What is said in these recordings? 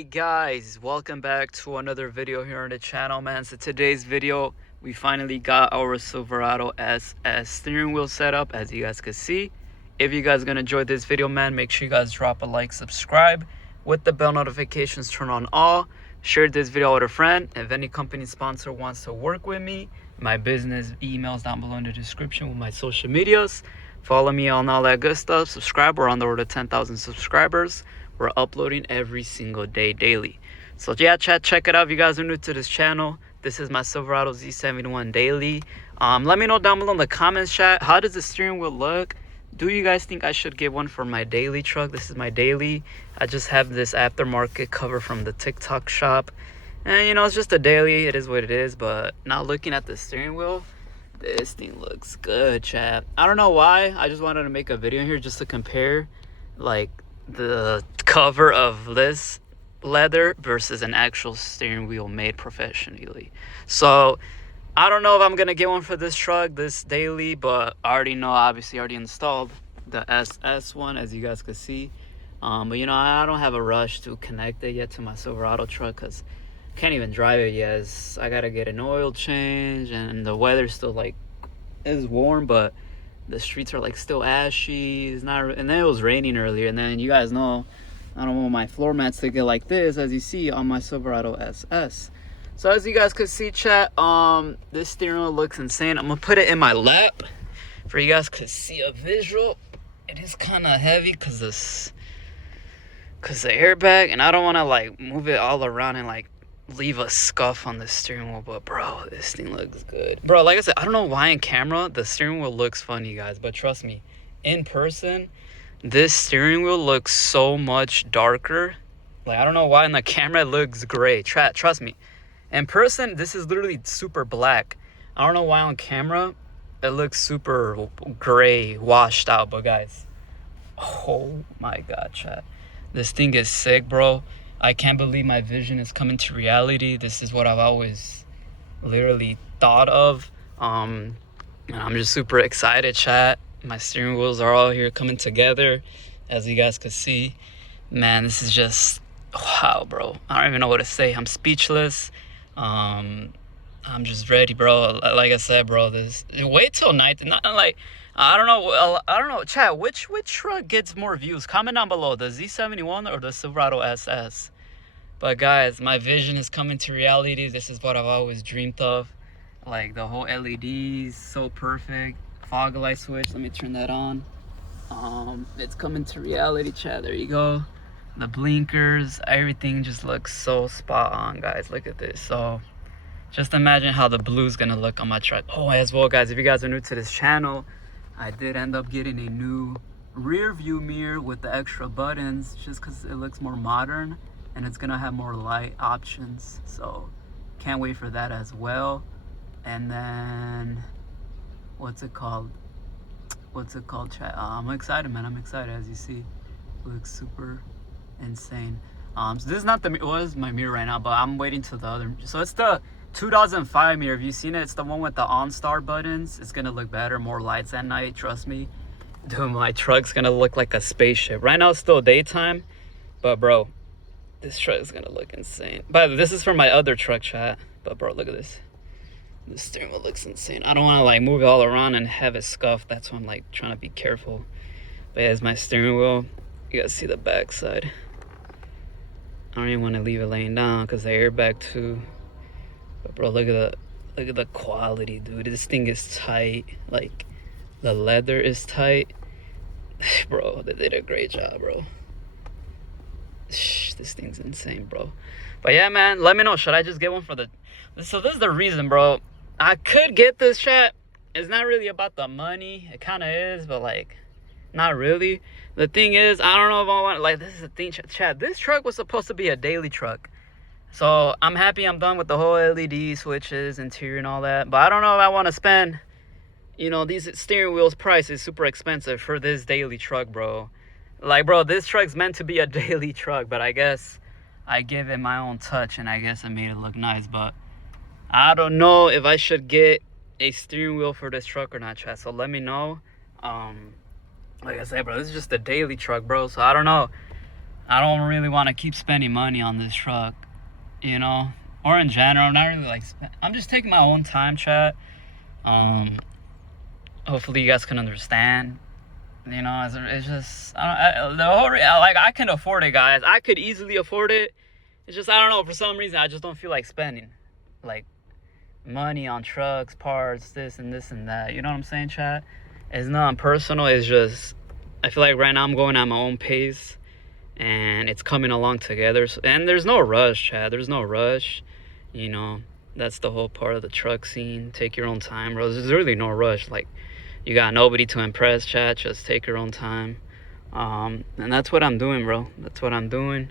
Hey guys, welcome back to another video here on the channel, man. So today's video, we finally got our Silverado SS steering wheel set up, as you guys can see. If you guys gonna enjoy this video, man, make sure you guys drop a like, subscribe, with the bell notifications turn on all. Share this video with a friend. If any company sponsor wants to work with me, my business emails down below in the description with my social medias. Follow me on all that good stuff. Subscribe. We're on the road to 10,000 subscribers. We're uploading every single day, daily. So yeah, chat, check it out if you guys are new to this channel. This is my Silverado Z71 daily. Let me know down below in the comments, chat, how does the steering wheel look? Do you guys think I should get one for my daily truck? This is my daily. I just have this aftermarket cover from the TikTok shop. And you know, it's just a daily. It is what it is. But now looking at the steering wheel, this thing looks good, chat. I don't know why. I just wanted to make a video here just to compare, like, the cover of this leather versus an actual steering wheel made professionally. So I don't know if I'm gonna get one for this truck, this daily, but I already know, obviously already installed the SS one, as you guys can see. But you know, I don't have a rush to connect it yet to my Silverado truck because I can't even drive it yet. I gotta get an oil change, and the weather's still like is warm, but the streets are like still ashy. It's not, and then it was raining earlier, and then you guys know I don't want my floor mats to get like this, as you see on my Silverado SS. So as you guys could see, chat, this steering wheel looks insane. I'm gonna put it in my lap for you guys to see a visual. It is kind of heavy because the airbag, and I don't want to like move it all around and like leave a scuff on the steering wheel. But bro, this thing looks good, bro. Like I said, I don't know why in camera the steering wheel looks funny, guys, but trust me, in person this steering wheel looks so much darker. Like, I don't know why in the camera it looks gray. Trust me, in person this is literally super black. I don't know why on camera it looks super gray, washed out. But guys, oh my god, chat, this thing is sick, bro. I can't believe my vision is coming to reality. This is what I've always literally thought of. And I'm just super excited, chat. My steering wheels are all here coming together, as you guys can see. Man, this is just, wow, bro. I don't even know what to say. I'm speechless. I'm just ready, bro. Like I said, bro, wait till night. Not like, I don't know, chat, which truck gets more views? Comment down below, the Z71 or the Silverado SS. But guys, my vision is coming to reality. This is what I've always dreamed of. Like, the whole LEDs, so perfect. Fog light switch, let me turn that on. It's coming to reality, chat. There you go. The blinkers, everything just looks so spot on, guys. Look at this. So just imagine how the blue's gonna look on my truck. Oh, as well, guys, if you guys are new to this channel, I did end up getting a new rear view mirror with the extra buttons, just because it looks more modern and it's gonna have more light options. So can't wait for that as well. And then what's it called, chat? I'm excited, man. I'm excited. As you see, it looks super insane. So this is not the, well, this is my mirror right now, but I'm waiting till the other. So it's the 2005 mirror. Have you seen it? It's the one with the OnStar buttons. It's gonna look better, more lights at night, trust me. Dude, my truck's gonna look like a spaceship. Right now it's still daytime, but bro, this truck is gonna look insane. By the way, this is for my other truck, chat. But bro, look at this. The steering wheel looks insane. I don't want to like move it all around and have it scuffed. That's why I'm like trying to be careful. But yeah, it's my steering wheel. You guys see the back side. I don't even want to leave it laying down because the airbag too. But bro, look at the quality, dude. This thing is tight. Like, the leather is tight. Bro, they did a great job, bro. This thing's insane, bro. But yeah, man, let me know, should I just get one for the, so this is the reason, bro. I could get this, chat. It's not really about the money. It kind of is, but like, not really. The thing is, I don't know if I want, like, this is the thing, chat. This truck was supposed to be a daily truck. So I'm happy I'm done with the whole LED switches, interior and all that. But I don't know if I want to spend, you know, these steering wheels price is super expensive for this daily truck, bro. Like, bro, this truck's meant to be a daily truck, but I guess I give it my own touch and I guess I made it look nice. But I don't know if I should get a steering wheel for this truck or not, chat. So let me know. Like I said, bro, this is just a daily truck, bro. So I don't know. I don't really want to keep spending money on this truck, you know, or in general. I'm not really like, I'm just taking my own time, chat. Hopefully you guys can understand. You know, it's just I can afford it, guys. I could easily afford it. It's just, I don't know, for some reason I just don't feel like spending like money on trucks, parts, this and that. You know what I'm saying, chat? It's not personal. It's just, I feel like right now I'm going at my own pace, and it's coming along together. And there's no rush, chat. There's no rush. You know, that's the whole part of the truck scene. Take your own time, bro. There's really no rush. Like, you got nobody to impress, chat. Just take your own time. And that's what I'm doing, bro. That's what I'm doing.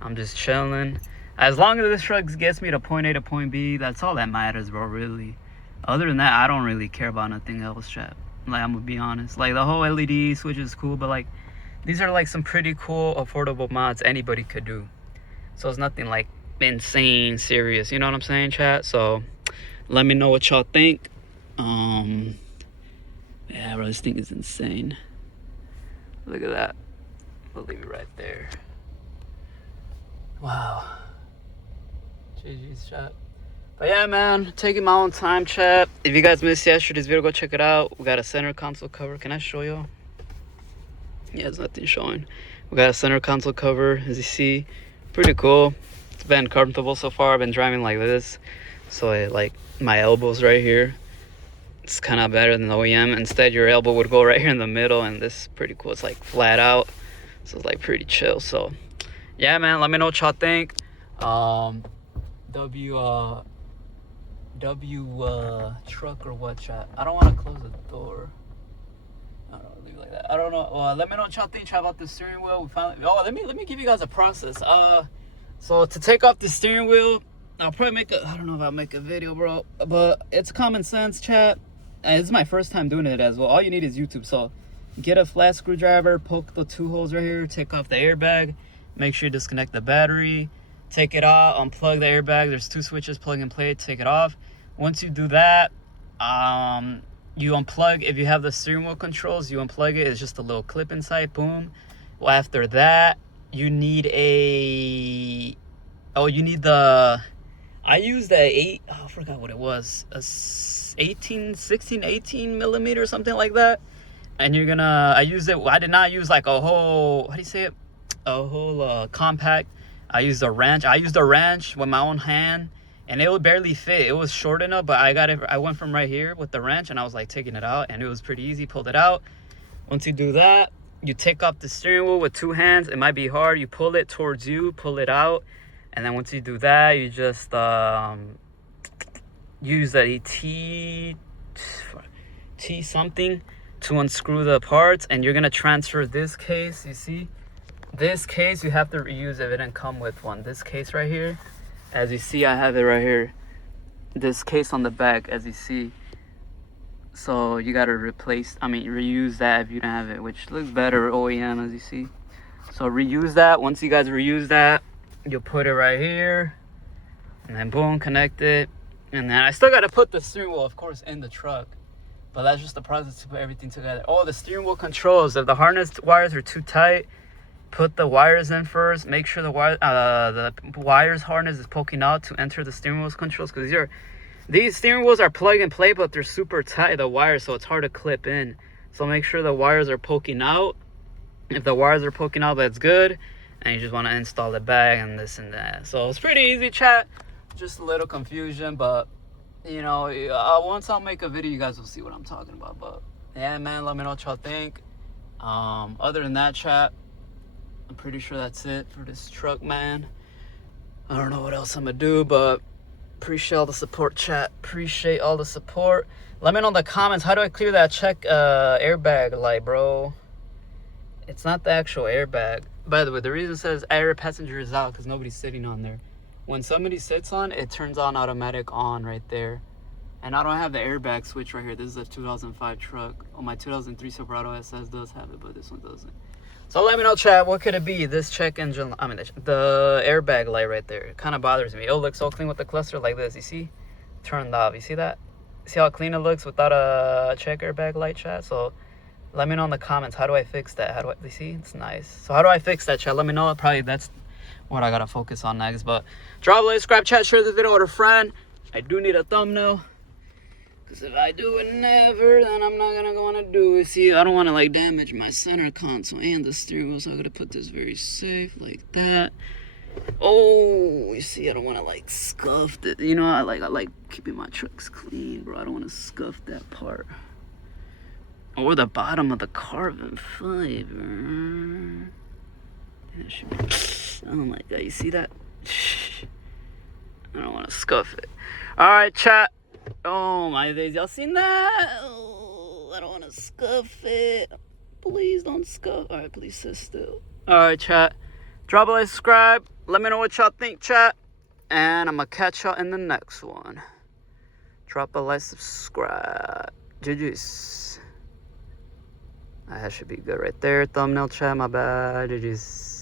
I'm just chilling. As long as this truck gets me to point A to point B, that's all that matters, bro, really. Other than that, I don't really care about nothing else, chat. Like, I'm gonna be honest. Like, the whole LED switch is cool, but like, these are like some pretty cool, affordable mods anybody could do. So it's nothing like insane serious, you know what I'm saying, chat? So let me know what y'all think. Yeah, bro, this thing is insane. Look at that. We'll leave it right there. Wow. GG's, chat. But yeah, man, taking my own time, chat. If you guys missed yesterday's video, go check it out. We got a center console cover. Can I show y'all? Yeah, there's nothing showing. We got a center console cover, as you see. Pretty cool. It's been comfortable so far. I've been driving like this, so like my elbow's right here. It's kind of better than the OEM. Instead, your elbow would go right here in the middle, and this is pretty cool. It's like flat out, so it's like pretty chill. So yeah, man, let me know what y'all think. Truck or what, chat? I don't want to close the door. I don't know, leave it like that. I don't know. Let me know what y'all think, chat, about the steering wheel. We finally. Oh, let me give you guys a process. So to take off the steering wheel, I'll probably make a. I don't know if I'll make a video, bro, but it's common sense, chat. And it's my first time doing it as well. All you need is YouTube. So get a flat screwdriver, poke the two holes right here, take off the airbag, make sure you disconnect the battery, take it off, unplug the airbag. There's two switches, plug and play, take it off. Once you do that, you unplug. If you have the steering wheel controls, you unplug it. It's just a little clip inside, boom. Well, after that, you need a, you need the, I used I forgot what it was, a 18 millimeter or something like that. And you're gonna, I used it, I did not use like a whole, how do you say it, a whole compact. I used a wrench. I used a wrench with my own hand, and it would barely fit. It was short enough, but I got it, I went from right here with the wrench, and I was like taking it out, and it was pretty easy. Pulled it out. Once you do that, you take off the steering wheel with two hands. It might be hard. You pull it towards you, pull it out, and then once you do that, you just use a T something to unscrew the parts, and you're gonna transfer this case. You see, this case you have to reuse if it didn't come with one. This case right here, as you see, I have it right here. This case on the back, as you see. So you gotta reuse that if you don't have it, which looks better OEM, as you see. So reuse that. Once you guys reuse that, you'll put it right here, and then boom, connect it. And then I still gotta put the steering wheel, of course, in the truck, but that's just the process to put everything together. Oh, the steering wheel controls. If the harness wires are too tight, put the wires in first. Make sure the wires harness is poking out to enter the steering wheel's controls, because these steering wheels are plug and play, but they're super tight, the wires, so it's hard to clip in. So make sure the wires are poking out. If the wires are poking out, that's good. And you just want to install the bag and this and that. So it's pretty easy, chat. Just a little confusion, but you know, once I'll make a video, you guys will see what I'm talking about. But yeah, man, let me know what y'all think. Other than that, chat, I'm pretty sure that's it for this truck, man. I don't know what else I'm gonna do, but appreciate all the support, chat. Appreciate all the support. Let me know in the comments, how do I clear that check airbag light, bro? It's not the actual airbag. By the way, the reason it says air passenger is out because nobody's sitting on there. When somebody sits on, it turns on automatic on right there. And I don't have the airbag switch right here. This is a 2005 truck. Oh, my 2003 Silverado SS does have it, but this one doesn't. So let me know, chat, what could it be? This check engine, the airbag light right there. It kind of bothers me. It'll look so clean with the cluster like this. You see? Turned off. You see that? See how clean it looks without a check airbag light, chat? So Let me know in the comments. How do I fix that? How do I see? It's nice. So how do I fix that, chat? Let me know. Probably that's what I gotta focus on next. But drop a like, subscribe, chat, share this video with a friend. I do need a thumbnail. Because if I do it never, then I'm not gonna want to do it. See, I don't want to like damage my center console and the steering wheel, so I'm gonna put this very safe like that. Oh, you see, I don't want to like scuff it. You know, I like keeping my trucks clean, bro. I don't want to scuff that part. Or the bottom of the carbon fiber. That should be, oh my god, you see that? I don't want to scuff it. Alright, chat. Oh my days, y'all seen that? Oh, I don't want to scuff it. Please don't scuff. Alright, please sit still. Alright, chat. Drop a like, subscribe. Let me know what y'all think, chat. And I'm going to catch y'all in the next one. Drop a like, subscribe. GG's. That should be good right there. Thumbnail, chat. My bad. GG's.